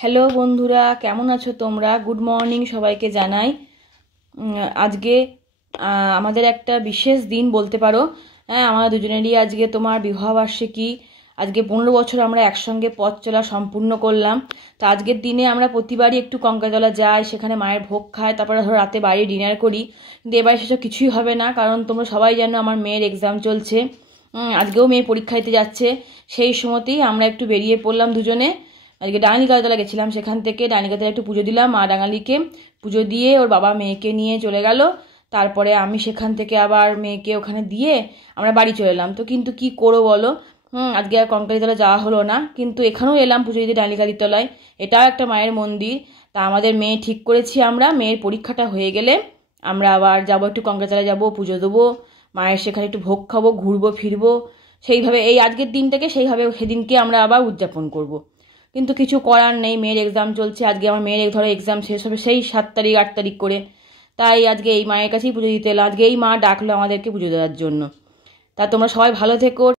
Hello বন্ধুরা, কেমন আছো তোমরা? গুড মর্নিং সবাইকে জানাই। আজকে আমাদের একটা বিশেষ দিন বলতে পারো। হ্যাঁ, আমরা দুজনেরই আজকে তোমার বিবাহবার্ষিকী। আজকে 15 বছর আমরা একসঙ্গে পথ চলা সম্পূর্ণ করলাম। তো আজকের দিনে আমরা প্রতিবারই একটু কঙ্কালতলা যাই, সেখানে মায়ের ভোগ খাই, তারপরে ধরো রাতে বাইরে ডিনার করি। কিন্তু এবার সেসব কিছুই হবে না, কারণ তোমরা সবাই জানো আমার মেয়ের এক্সাম চলছে। আজকেও মেয়ে পরীক্ষা দিতে যাচ্ছে। সেই সময়তেই আমরা একটু বেরিয়ে পড়লাম দুজনে। আজকে ডাঙালিকাতলা গেছিলাম, সেখান থেকে ডাঙালিকাতলা একটু পুজো দিলাম, মা ডাঙালিকে পুজো দিয়ে ওর বাবা মেয়েকে নিয়ে চলে গেল। তারপরে আমি সেখান থেকে আবার মেয়েকে ওখানে দিয়ে আমরা বাড়ি চলে এলাম। তো কিন্তু কি করো বলো, আজকে আর কঙ্কালীতলা যাওয়া হলো না, কিন্তু এখানেও এলাম পুজো দিতে ডাঙালিকাতলায়। এটাও একটা মায়ের মন্দির। তা আমাদের মেয়ে ঠিক করেছি আমরা মেয়ের পরীক্ষাটা হয়ে গেলে আমরা আবার যাবো, একটু কঙ্কালীতলায় যাবো, পুজো দেবো, মায়ের সেখানে একটু ভোগ খাবো, ঘুরবো ফিরবো। সেইভাবে এই আজকের দিনটাকে সেইভাবে সেদিনকে আমরা আবার উদযাপন করব। কিন্তু কিছু করার নেই, মেয়ের এক্সাম চলছে। আজকে আমার মেয়ের ধরো এক্সাম শেষ হবে সেই 7 তারিখ 8 তারিখ করে। তাই আজকে এই মায়ের কাছেই পুজো দিতে এলাম। আজকে এই মা ডাকলো আমাদেরকে পুজো দেওয়ার জন্য। তা তোমরা সবাই ভালো থেকো।